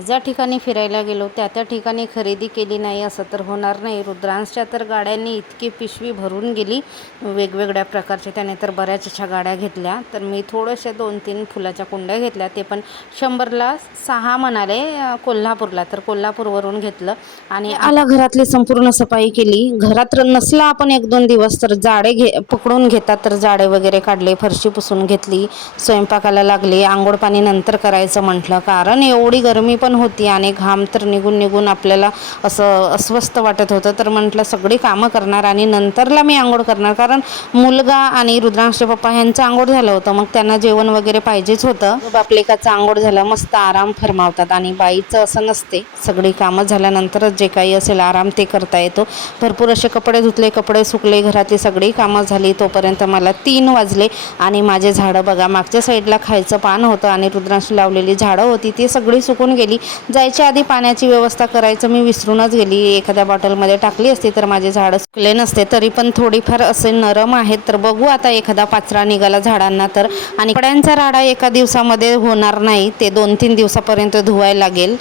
ज्या ठिकाणी फिरायला गेलो त्या ठिकाणी खरेदी केली नाही असं तर होणार नाही. रुद्रांशच्या तर गाड्यांनी इतकी पिशवी भरून गेली वेगवेगळ्या प्रकारच्या. त्याने तर बऱ्याच अशा गाड्या घेतल्या. तर मी थोडेसे 2-3 फुलाच्या कुंड्या घेतल्या. ते पण 100ला 6 म्हणाले कोल्हापूरला. तर कोल्हापूरवरून घेतलं आणि आला घरातली संपूर्ण सफाई केली. घरात नसला आपण 1-2 दिवस तर जाडे पकडून घेतात. तर जाडे वगैरे काढले, फरशी पुसून घेतली, स्वयंपाकाला लागले. आंघोळ पाणी नंतर करायचं म्हटलं, कारण एवढी गरमी पण होती आणि घाम तर निघून निघून आपल्याला असं अस्वस्थ वाटत होतं. तर म्हटलं सगळी कामं करणार आणि नंतरला मी आंघोळ करणार, कारण मुलगा आणि रुद्रांशचे पप्पा ह्यांचं आंघोळ झालं होतं. मग त्यांना जेवण वगैरे पाहिजेच होतं. बापलेकाचं आंघोळ झालं, मस्त आराम फरमावतात आणि बाईचं असं नसते. सगळी कामं झाल्यानंतरच जे काही असेल आराम ते करता येतो. भरपूर असे कपडे धुतले, कपडे सुकले, घरातली सगळी कामं झाली. तोपर्यंत मला 3 वाजले आणि माझे झाडं बघा, मागच्या साईडला खायचं पान होतं आणि रुद्रांशी लावलेली झाडं होती ती सगळी सुकून गेली. जायच्या आधी पाण्याची व्यवस्था करायचं मी विसरूनच गेली. एखाद्या बॉटलमध्ये टाकली असती तर माझे झाडं सुकले नसते. तरी पण थोडीफार असे नरम आहेत. तर बघू आता एखादा पाचरा निघाला झाडांना तर. आणि कपड्यांचा राडा एका दिवसामध्ये होणार नाही, ते 2-3 दिवसापर्यंत धुवायला लागेल.